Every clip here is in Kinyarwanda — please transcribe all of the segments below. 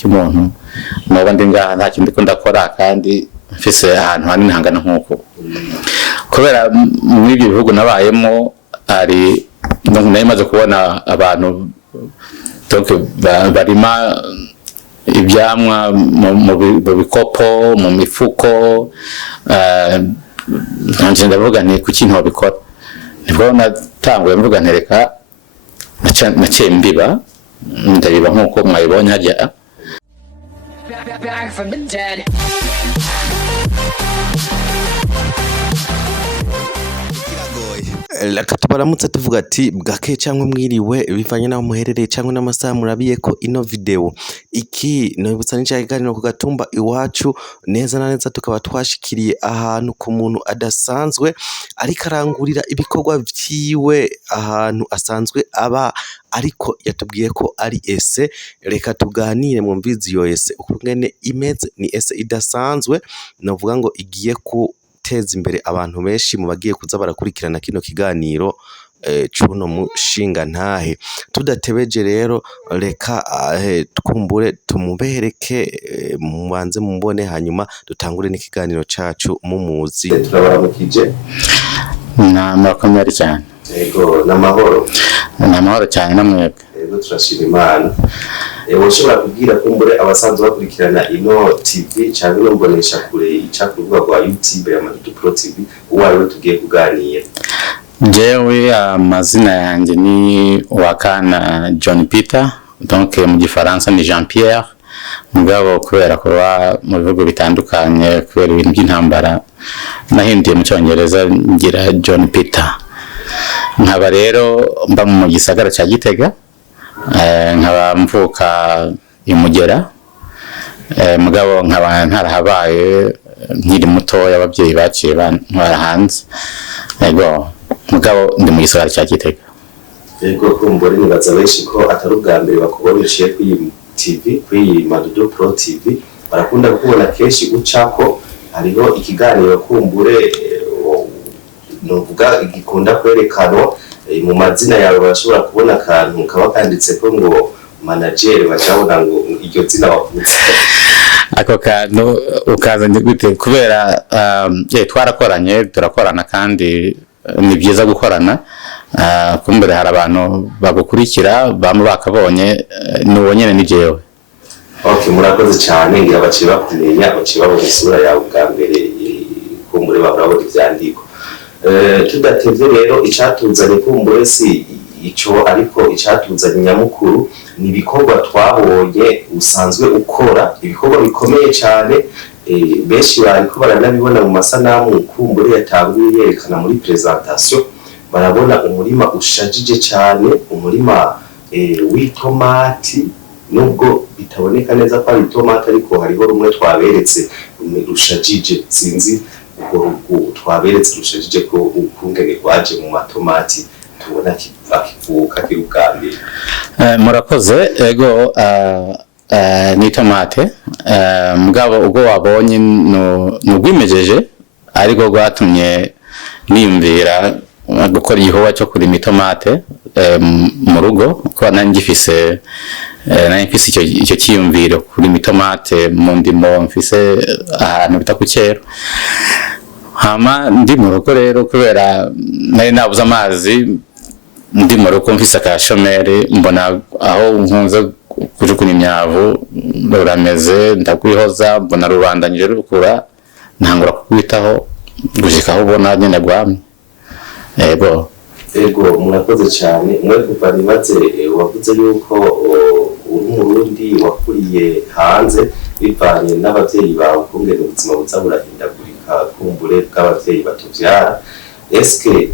cy'umuntu noba ndi ngaha nta kindi ko ndakora kandi mfise ahantu hanini hangana nk'uko kubera muri ibyo bihugu nabayemo ari nari kubona abantu barima ibyamwa mu bikopo mu mifuko nanje ndavuga nti kuki nto bikora nibwo natanguye mvuga ntereka naciye mbiba ndabiba nk'uko mwayibonye hajya back from the dead. Laka tubaramutse tuvuga ati bwake cyangwa mwiriwe bivanye naho muherereye cyangwa n'amasaha murabiye ko ino video iki nibutsa n'ikiganiro ku gatumba iwacu neza na neza tukaba twashikiriye ahantu ku muntu adasanzwe ariko arangurira ibikorwa vyiwe ahantu asanzwe aba ariko yatubwiye ko ari ese reka tuganire mu mvizi yo ese ukungene imeze ni ese idasanzwe navuga ngo igiye ku teza imbere abantu benshi mu bagiye kuza barakurikirana kino kiganiro cuno mushinga ntahe tudatebeje rero reka twumbure tumubereke mubanze mumbone hanyuma dutangure n'ikiganiro cacu mumuzi turabaramukije murakomeye cyane yego namahoro cyane namwebwe yego turashima Imana ushobora kubwira kumbure abasanzwe bakurikirana ino TV cyangwa imbonesha kure icakuvuga kwa YouTube ya Madudu Pro TV uwari tugiye kuganira jewe amazina yanjye ni Wakana John Peter donc mu gifaransa ni Jean Pierre mugabo kubera kuba mu bihugu bitandukanye kubera ibintu by'intambara nahinduye mu cyongereza ngira John Peter nkaba rero mba mu gisagara cya Gitega nkaba mvuka imugera mugabo nkaba ntarahabaye nkiri muto y'ababyeyi baciye bantwara hanze yego mugabo ndi mu gisagara cya Gitega yego kumbure nibaza benshi ko atari ubwa mbere bakubonye kuri TV kuri Madudu Pro TV barakunda kubona kenshi ucako hariho ikiganiro kumbure novuga igikunda kwerekana mu mazina yawe barashobora kubona akantu kaba kanditse ko ngo manager bacabona ngo iryo zina wavutse ako kantu ukazanye gute kubera turakorana kandi ni byiza gukorana kumbere hari abantu bagukurikira bamwe bakabonye nuwo nyene ni jewe okay murakoze cyane ngira baciye bakumenya baciye babona isura yawe bwa mbere kumbure barabona ivyandiko tudatevye rero icatuzanye kumbure si ico ariko icatuzanye nyamukuru ni ibikorwa twabonye usanzwe ukora ibikorwa bikomeye cyane benshi bariko baranabibona mu masanamu kumbure yatanguye yerekana muri presentation barabona umurima ushajije cyane umurima w'itomati nubwo bitaboneka neza ko ari tomati ariko hariho rumwe twaberetse rushajije sinzi ubwo twaberetse rushajije ko ukungene kwaje mu matomati tubona kivuka kirugambye murakoze ego ni tomate mugabo ubwo wabonye nugwimejeje ariko rwatumye niyumvira gukora igikorwa cyo kurima itomate mu rugo ko nangifise icyo cyiyumviro kurima itomate mu ndimo mfise ahantu bita ku Kero hama ndi mu rugo rero kubera nari nabuze amazi ndi mu rugo mfise akashomeri mbona aho nkunze kujukunya imyavu rurameze ndakwihoza mbona rubandanyije rukura ntangura kukwitaho gushikaho ubona nyene gwamye ego murakoze cyane mwe kuva nibaze wavuze yuko uri Murundi wakuriye hanze bivanye n'abavyeyi bawe kungena ubuzima buza burahindagurika kumbure bw'abavyeyi batuvyara eske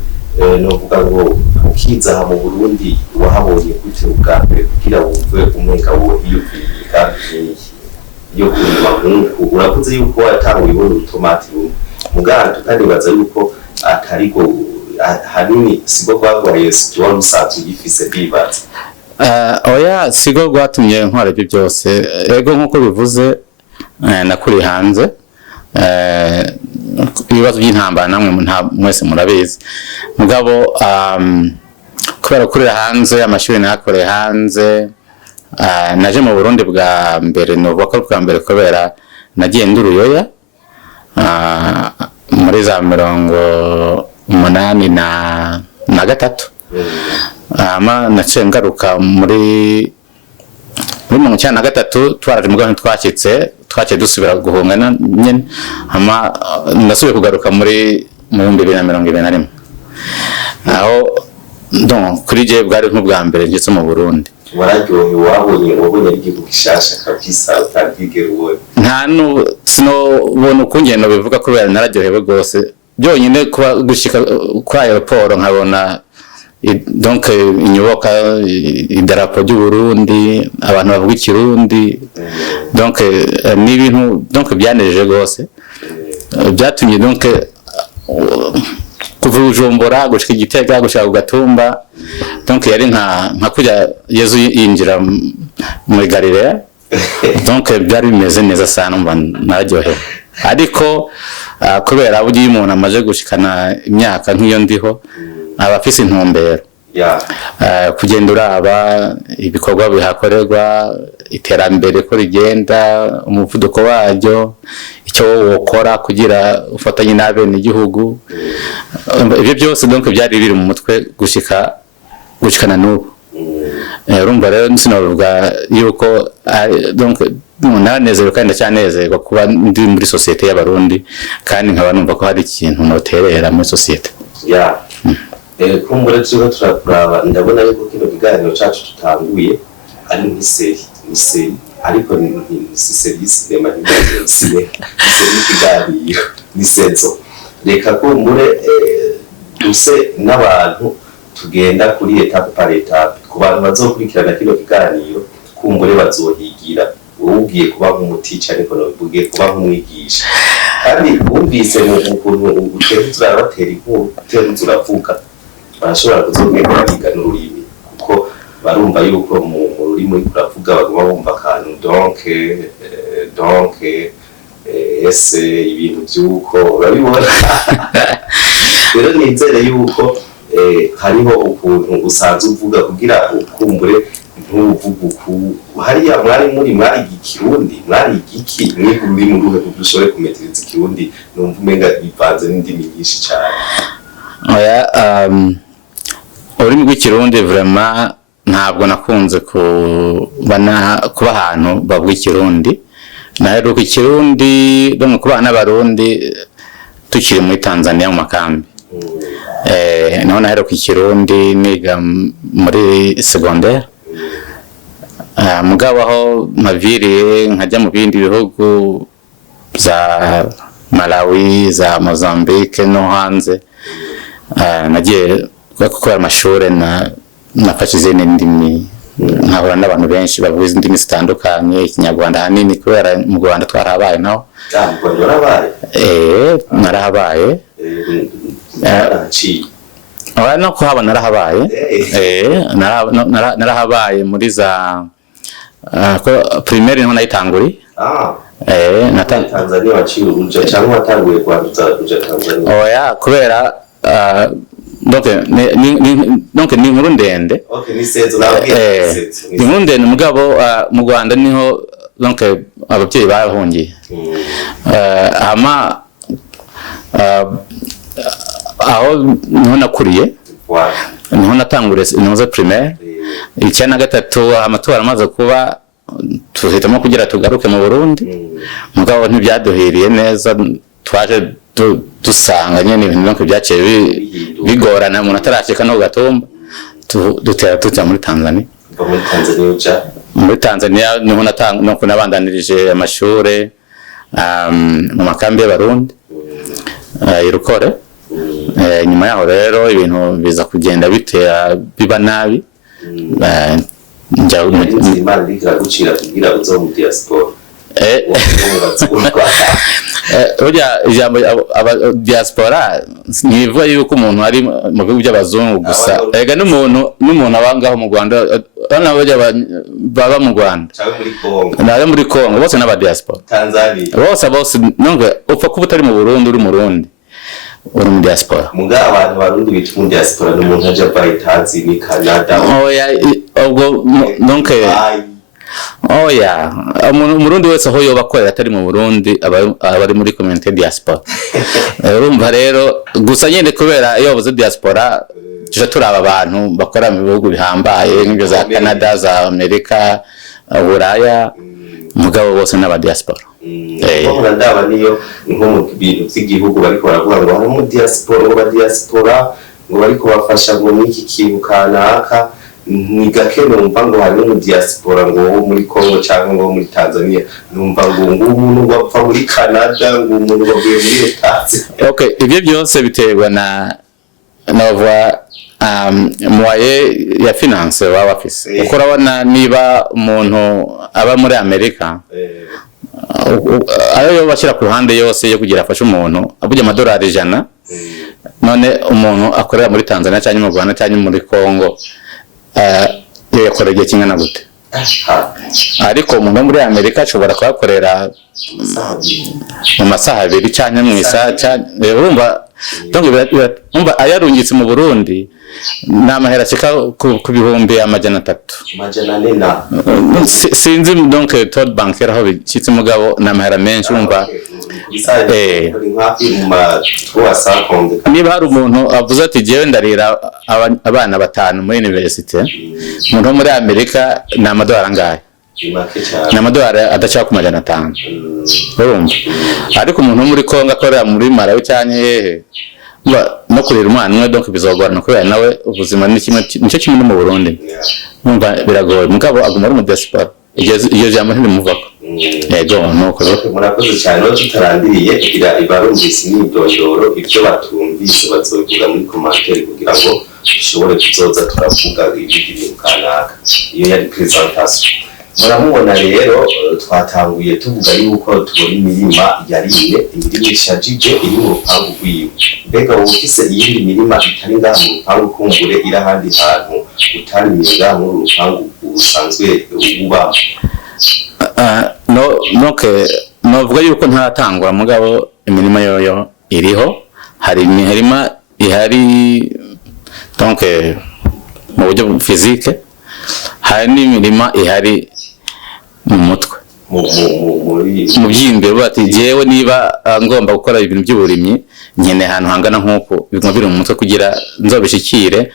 novuga ngo ukiza mu Burundi wahabonye gute ubwa mbere kugira wumve umenga wo iyuvika yo kurima nk'uko uravuze yuko watanguye ubona utomati muganga tukanibaza yuko atarigo hanini sigo kwagwaye sitwa rusanzwe gifise bibaza oya sigo gwatumye nkora ibyo byose ego nkuko bivuze nakuri hanze ibibazo by'intambara namwe mwese murabizi mugabo kubera kurira hanze amashuri nakoreye hanze naje mu Burundi bwa mbere novuga ko bwa mbere kubera nagiye nduruyoya muri za 83 ama naciye ngaruka muri 93 twaraje mu Rwanda twaciye dusubira guhungana nyene ama nasubiye kugaruka muri 2021 aho donc kuri je bwari nk'ubwa mbere ngeze mu Burundi. Wararyohewe wabonye igihugu gishasha kabisa utabwigera ubonye? Nta sinobona ukungene bivuga kubera nararyohewe gose byonyine kuba gushika kwa aeroport nkabona donc inyubaka idarapo ry'u Burundi abantu bavuga ikirundi donc ni ibintu donc byanejeje gose byatumye donc kuva Bujumbura gushika Igitega gushika Gatumba donc yari nka kujya Yezu yinjira muri Galilea donc byari bimeze neza sana mba nararyohewe ariko kubera ugiye umuntu amaze gushikana imyaka nk'iyo ndiho abafise intumbero kugenda uraba ibikorwa bihakorerwa iterambere ko rigenda umuvuduko waryo icyo wokora kugira ufatanye n'abene igihugu ibyo byose donc byari biri mu mutwe gushikana n'ubu urumva rero sinavuga yuko donc nanezerewe kandi ndacyanezerwa kuba ndi muri societe y'abarundi kandi nkaba numva ko hari ikintu noterera muri societe kumbura tuba turakuraba ndabona yuko kino kiganiro cyacu tutanguye ari nk'iseri ariko ni seri sinema n'ikiganiro nisenzo reka kumbure duse n'abantu tugenda kuri etape par etape ku bantu bazokurikirana kino kiganiro kumbure bazohigira ugiye kuba nk'umutica ariko ugiye kuba nk'umwigisha kandi bumvise mu kuntu uteruza batera inkuru uteruza uravuga barashobora kuzogenda biga n'ururimi kuko barumva yuko mu rurimi uravuga baguma bumva akantu donc ese ibintu by'uko urabibona rero nizere yuko hariho ukuntu usanzwe uvuga kugira ukumbure ntuvuga hariya mwari ikirundi mwari igiki mwego ururimi ruhe kudushobore kumetereza ikirundi numva umenga bivanze n'indimi nyinshi cyane. Oya ururimi rw'ikirundi vraiment ntabwo nakunze kuba ahantu bavuga ikirundi naheruka ikirundi no kuba n'abarundi tukiri muri Tanzania mu makambi naho naheruka ikirundi niga muri secondaire mugabo aho maviriye nkajya mu bindi bihugu za Malawi za Mozambique no hanze nagiye gukora amashuri nafashe izindi ndimi nkahura n'abantu benshi bavuga indimi zitandukanye ikinyarwanda hanini kubera mu Rwanda twarahabaye naho narahabaye no kuhaba narahabaye narahabaye muri za primaire niho nayitanguri Tanzania waciye uruja cyangwa watanguye kwanduza uruja Tanzania oya kubera donc ni inkuru ndende ni inkuru ndende mugabo mu Rwanda niho donc ababyeyi bahungiye ama aho niho nakuriye niho natanguriye niho primaire icyana gatatu amatora amaze kuba tuhitamo kugira tugaruke mu Burundi mugabo ntibyaduhiriye neza twaje dusanga nyene ibintu nko byaciye bigorana umuntu atarashika no Gatumba dutera tuja muri Tanzania muri Tanzania niho no kunabandanirije amashure mu makambi y'abarundi irukore nyuma yaho rero ibintu biza kugenda bitera biba nabi Imana ikira gucira kugira uzo mu diaspora ijambo diaspora nivuga yuko umuntu ari mu bihugu by'abazungu gusa ega n'umuntu abangaho mu Rwanda baba mu Rwanda nari muri Kongo bose n'aba diaspora Tanzania bose nonge upfa kuba utari mu Burundi uri mu Burundi uri mu diaspora muga abantu barundi bitu mu diaspora n'umuntu aje by Tanzania Canada oya ubwo donc oya umurundi wese aho yoba akorera atari mu Burundi aba ari muri community diaspora. Urumva rero gusa nyine kubera iyo bavuze diaspora tuje turaba abantu bakora mu bihugu bihambaye nk'ibyo za Canada, za Amerika, Buraya, mugabo bose n'aba diaspora. Ko ndaba niyo nko mu bintu by'igihugu bariko baravuga ngo hari mu diaspora, ngo ba diaspora ngo bariko bafasha ngo n'iki kintu kanaka, ni gake numva ngo hari mu diaspora ngo wo muri Congo cyangwa ngo muri Tanzania, numva ngo umuntu wapfa muri Canada, ngo umuntu wavuye muri Leta. Okay, ibyo byose biterwa na moye ya finance baba bafise. Uko urabona niba umuntu aba muri Amerika ayo yo bashyira ku ruhande yose yo kugira afashe umuntu abuye amadolari 100, none umuntu akorera muri Tanzania cyangwa mu Rwanda cyangwa muri Congo yo yakoreye kingana gute? Ariko umuntu muri Amerika ashobora kuhakorera mu masaha 2 cyangwa mu isaha cyangwa urumva. Donc umva ayarungitse mu Burundi namahera cika ku bihumbi 300 sinzi. Donc total bancaire aho bicitse mugabo namahera menshi umva. Niba hari umuntu avuze ati jewe ndarira abana 5 muri university, umuntu muri Amerika na amadolari angahe? Ni amadolari adashaka ku 500. Urumva? Ariko umuntu muri Kongo akorera muri Malawi cyane hehe no kurira umwana umwe, donc bizogorana kubera nawe ubuzima ni kimwe nicyo kimwe no mu Burundi. Umva biragoye mugabo aguma ari mu diaspora, iyo jambo ntimuvako. Yego nuko murakoze cyane no tutarandiriye kugira ibarumvise n'idondoro ibyo batumvise bazovuga muri commentaire kugira ngo dushobore kuzoza turavuga ibintu kanaka. Iyo yari presentation muramubona rero twatanguye tuvuga yuko tubona imirima yarimye, imirima ishajije iri mu rupangu rwiwe. Mbega wowe ufise iyindi mirima itari ngaha mu rupangu kumbure iri ahandi hantu utarimye ngaha mu rupangu usanzwe ubamo? Novuga yuko ntaratangura mugabo imirima yoyo iriho. Hari imirima ihari donc mu buryo physique, hari n'imirima ihari mu mutwe mu by'imbere. Bati jewe niba ngomba gukora ibintu by'uburimyi nkene ahantu hangana nk'uko bigomba biri mu mutwe kugira nzobishikire,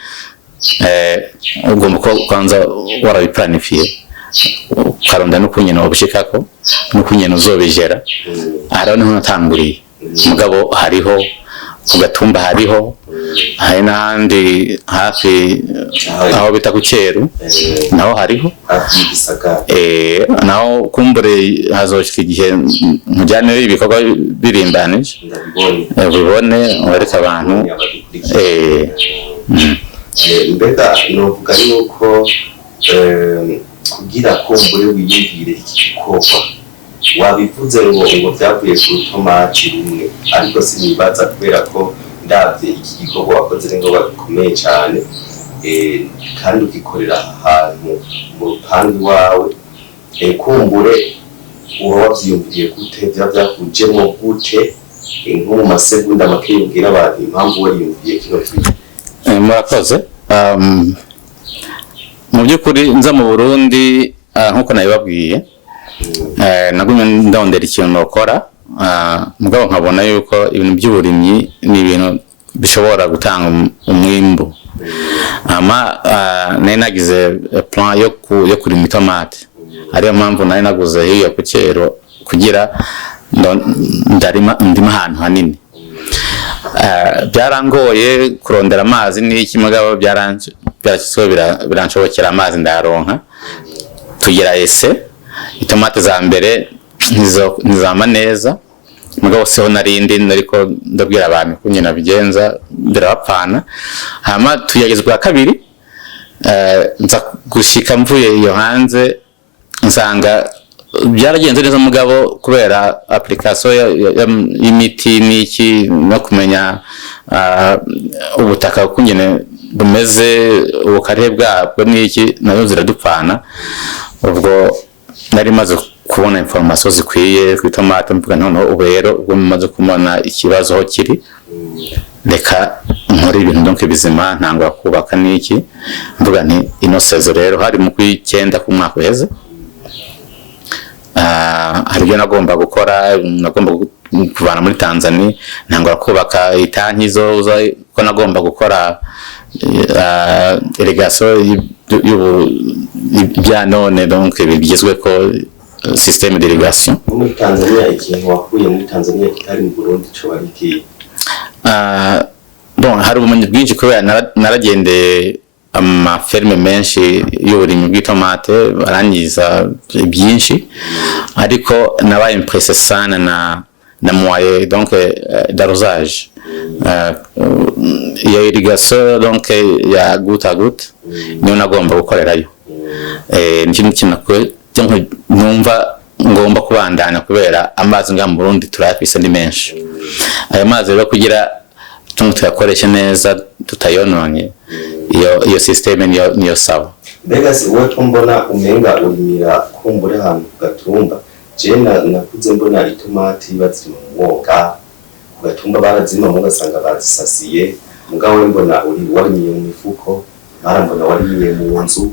ugomba ko kwanza warabiplanifie ukaronda no kunyene wabishikako no kunyene uzobijera. Araho niho natanguriye mugabo hariho ku Gatumba, hariho hari n'ahandi hafi aho bita ku Cyeru naho hariho naho kumbure hazoshika igihe mujyane ibikorwa birimbanije bibone wereka abantu. Mbega novuga yuko kugira kumbure wiyumvire iki gikorwa wabivuze ngo byavuye ku tomati rumwe, ariko sinibaza kubera ko ndavye iki gikorwa wakoze ngo bakomeye cyane kandi ugikorera ahantu mu rupangu wawe. Kumbure uba wavyiyumviriye gute? Byakujemo gute? Nko mu masegonda make yubwira abantu impamvu wariyumviye kino kintu. Murakoze. Mu by'ukuri nza mu Burundi nkuko nabibabwiye, nagumye ndondera ikintu nokora, mugabo nkabona yuko ibintu by'uburimyi ni ibintu bishobora gutanga umwimbu. Nari nagize plan yo kurima itomate, ariyo mpamvu nari naguze hiyo ku Cyeru kugira ndima ahantu hanini. Byarangoye kurondera amazi n'iki, mugabo byarashyizweho biranshobokera, amazi ndayaronka. Tugira ese itomate za mbere ntizama neza, mugabo seho narindi ariko ndabwira abantu kunye nabigenza birabapfana. Hama tuyageze bwa kabiri, nza gushika mvuye iyo hanze nsanga byaragenze neza, mugabo kubera application y'imiti n'iki no kumenya ubutaka kungene bumeze ubukare bwabwo n'iki nayo ziradupfana. Ubwo nari maze kubona information zikwiye ku tomate, mvuga noneho ubu rero ubwo maze kumona ikibazo aho kiri, reka nkore ibintu donc bizima ntangwa kubaka n'iki. Mvuga nti ino sezo rero hari mu kw'icyenda ku mwaka uheze hari ibyo nagomba gukora, nagomba kuvana muri Tanzania, ntangura kubaka itanki zo ko nagomba gukora irrigation bya none, donc bigezwe ko système d'irrigation. Muri Tanzania ikintu wakuye muri Tanzania kitari mu Burundi cyo bariki bon, hari ubumenyi bwinshi kubera naragendeye amaferme menshi y'uburimyi bw'itomate, barangiza byinshi, ariko nabaye impressé sana na moyen donc d'arrosage, ya irrigation donc ya goutte à goutte niyo nagomba gukorerayo. N'ikintu kinakwe numva ngomba kubandana kubera amazi nga mu Burundi turayafise ndi menshi. Ayo mazi rero kugira tuyakoreshe neza tutayononye, iyo system niyo sawa. Mbega si wowe mbona umenga urimira kumbure hano Gatumba, je nakuze mbona itomati bazima mu mwonga ku Gatumba, barazima mu gasanga bazisasiye, mugawe mbona uri warimiye mu mifuko, barambona warimiye mu nzu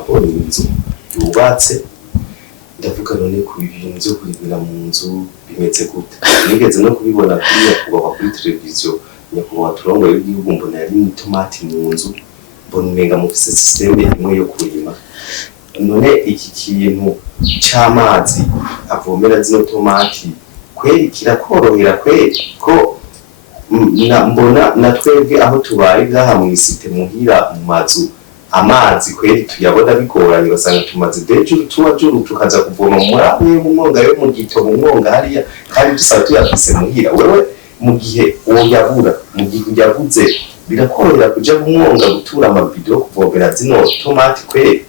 abo ni inzu yubatse. Ndavuga none ku bintu byo kuribira mu nzu bimeze gute? Nigeze no kubibona kuri nyakubahwa kuri televiziyo, nyakubahwa turongoye w'igihugu mbona yari itomati mu nzu, mbona umenga mufise systeme imwe yo kurima. None iki kintu cy'amazi avomera zino tomati kweri kirakorohera kweri ko mbona na twebwe aho tubaye gaha mu isite muhira mu mazu amazi kweri tuyabona bigoranye, basanga tumaze dejuru tuwajuru tukaza kuvoma mu mwonga yo mu gito mu mwonga hariya, kandi dusaba tuyafise muhira. Wewe mu gihe yabura, mu gihe yavuze birakorohera kuja mu mwonga gutura amabido kuvomera zino tomati kweri?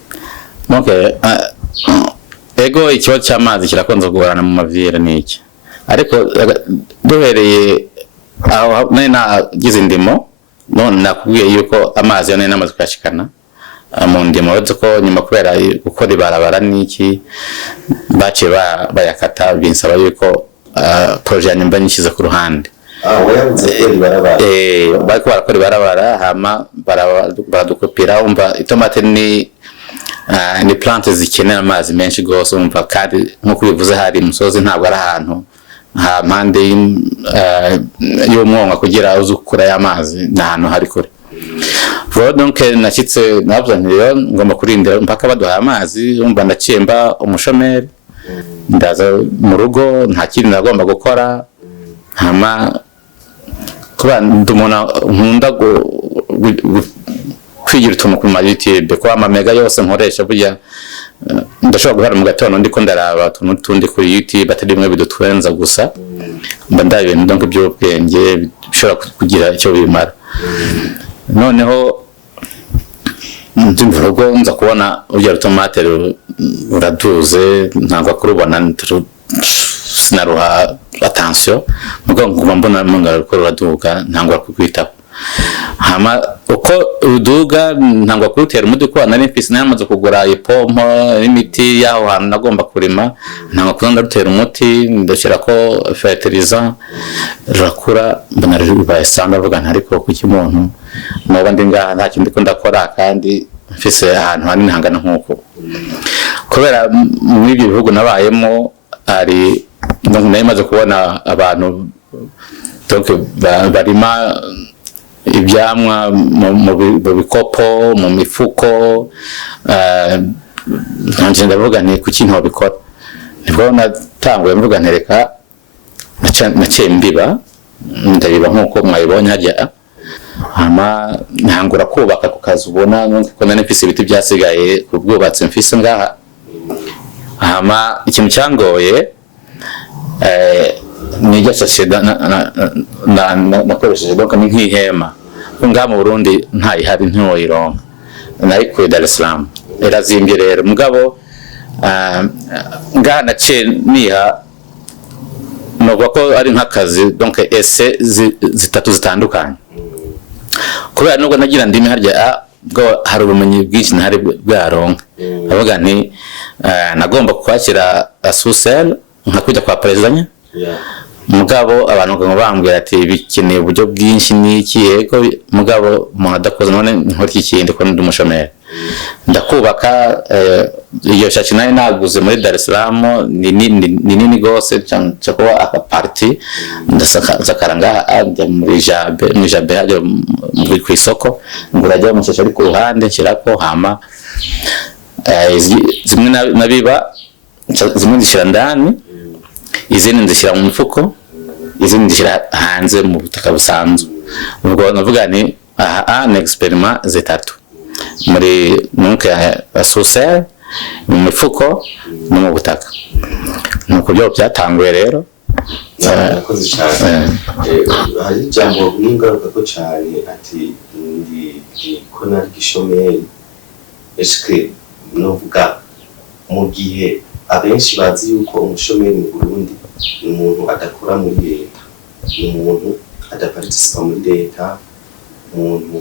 Okay, ego ikibazo cy'amazi kirakonza kugorana mu mavira niki, ariko duhereye aho nari nagize indimo, none nakubwiye yuko amazi yo nari namaze kuyashikana mu ndimo, uretse ko nyuma kubera gukora ibarabara niki baciye bayakata, binsaba yuko projet ya nyumba nyishize ku ruhande. Wayabuze kweri barabara? Bariko barakora ibarabara, hama baradukopira. Umva itomate ni plante zikenera amazi menshi gose, umva kandi nkuko bivuze hari musozi, ntabwo ari ahantu mpande y'umwonga kugira uzukura y'amazi, n'ahantu hari kure. Donc nashyitse navuze nti rero ngomba kurindira mpaka baduha amazi. Umva ndacemba umushomeri, ndaza mu rugo nta kindi nagomba gukora, hama kuba ndumona nkunda kwigira utuntu ku YouTube, ko amamega yose nkoresha burya ndashobora guhara mu gatondo ndiko ndaraba tundi kuri YouTube, atari bimwe bidutwenza gusa, mba ndaye ibintu donc by'ubwenge bishobora kugira icyo bimara. Noneho ndumva nza kubona urya tomate ruraduze, ntabwo kurubona sinaruha attention, mugo nguma mbona mungaruko ruraduga, ntabwo kukwitaho. Hama uko ruduga ntabwo kurutera umuti, ko nari mfise namaze kugura ipompo n'imiti yaho hantu nagomba kurima, ntabwo kuzanga rutera umuti, ndashira ko fertilizer rakura, mbona bibaye sanga vuga ntariko kuki umuntu noba ndi ngaha nta kindi ko ndakora kandi mfise ahantu hanini hangana nkuko. Kubera muri ibyo bihugu nabayemo ari namaze kubona abantu barima ibyamwa mu bikopo, mu mifuko, nanje ndavuga nti kuki nto bikora. Nibwo natanguye mvuga ntereka naciye mbiba, ndabiba nkuko mwayibonye harya, hama ntangura kubaka ku kazi. Ubona ko nari mfise ibiti byasigaye ku bwubatsi mfise ngaha. Hama ikintu cyangoye nijya sasheda nakoresheje donc ni nk'ihema, ngaha mu Burundi ntayihari ntoyironka, nayikuye Dar es Salaam, erazimbye rero. Mugabo ngaha naciye niha novuga ko ari nk'akazi, donc ese zitatu zitandukanye, kubera nubwo nagira ndimi harya bwo hari ubumenyi bwinshi ntari bwaronka. Avuga nti nagomba kwakira asusel nka kujya kwa president, mugabo abantu ngo bambwira ati bikeneye uburyo bwinshi n'iki, yego mugabo umuntu adakoze none nkora ikindi ko ndi umushomeri. ndakubaka iyo shashi nayo naguze muri Dar es Salaam ni nini gose cyangwa aka party ndasakaranga ajya muri Jabe ajya muri kwisoko ngurajya mu shashi ari ku ruhande nshyirako hama zimwe nabiba zimwe ndishira ndani izindi ndishira mu mifuko izindi ndishira hanze mu butaka busanzwe ubwo navuga ni ni experiment zitatu muri nuko ya social mu mifuko no mu butaka nuko byo byatanguye rero nakoze cyane hari ijambo n'ingaruka ko cyane ati ndi ko nari gishomeri eske novuga mu gihe abenshi bazi yuko umushomeri mu Burundi ni umuntu adakora muri leta ni umuntu adaparticipa muri leta umuntu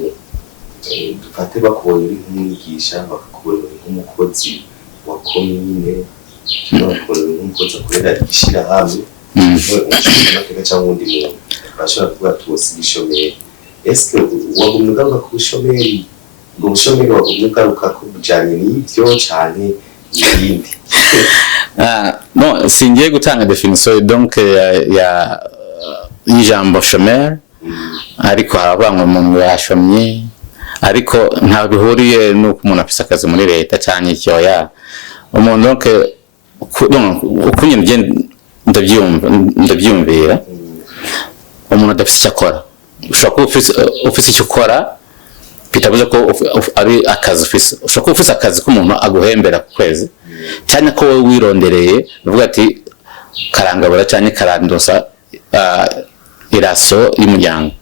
dufate bakubona uri nk'umwigisha bakakubona uri nk'umukozi wa komine cyangwa bakubona uri nk'umukozi akorera ishyirahamwe amateka cyangwa undi muntu bashobora kuvuga tuwose igishomeri eske wagumye ugaruka ku bushomeri ubwo bushomeri wagumye ugaruka ku bijyanye n'ibyo cyane n'ibindi no singiye gutanga definition donc ya y'ijambo chômeur ariko harabangwa umuntu yashomye ariko nta bihuriye nuko umuntu afise akazi muri leta cyane icyo ya umuntu donc ukunyine ndabyumvira umuntu adafise icyo akora ushobora kuba ufise icyo ukora bitabuze ko ari akazi ufise ushobora kuba ufise akazi k'umuntu aguhembera ku kwezi cyane ko wowe wirondereye uvuga ati karangabura cyane karandosa irasiyo y'umuryango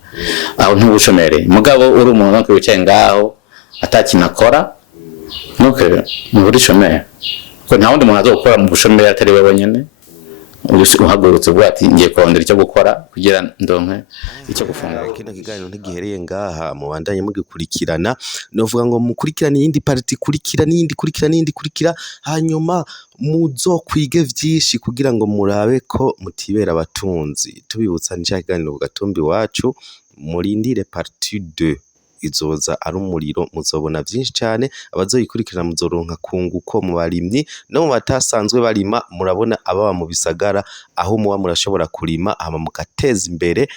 aho ntubushomere mugabo uri umuntu no kwicaye ngaho atakintu akora nuko muri shomere ko nta wundi muntu azokora mu bushomere atari we wenyine uhagurutse ubwo ati ngiye kurondera icyo gukora kugira ndonke icyo gufungura. Kino kiganiro ntigihereye ngaha mubandanye mugikurikirana novuga ngo mukurikirane iyindi party kurikira hanyuma muzokwige vyinshi kugira ngo murabe ko mutibera abatunzi tubibutsa n'icya kiganiro Gatumbi wacu murindire partie 2 izoza ari umuriro muzobona byinshi cyane abazoyikurikirana muzoronka kunguko mu barimyi no mu batasanzwe barima murabona ababa mu bisagara aho muba murashobora kurima hama mukateza imbere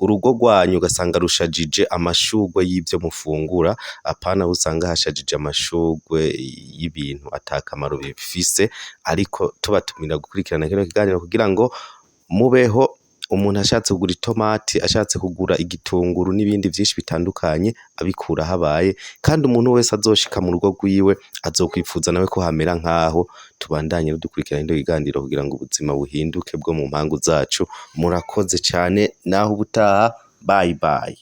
urugo rwanyu ugasanga rushajije amashugwe y'ibyo mufungura apana usanga hashajije amashugwe y'ibintu atakamaro bifise ariko tubatumira gukurikirana kino kiganiro kugira ngo mubeho umuntu ashatse kugura itomati ashatse kugura igitunguru n'ibindi byinshi bitandukanye abikura habaye kandi umuntu wese azoshika mu rugo rwiwe azokwifuza nawe ko hamera nkaho tubandanye dukurikirana ino kiganiro kugira ngo ubuzima buhinduke bwo mu mpangu zacu murakoze cyane naho ubutaha bye bye.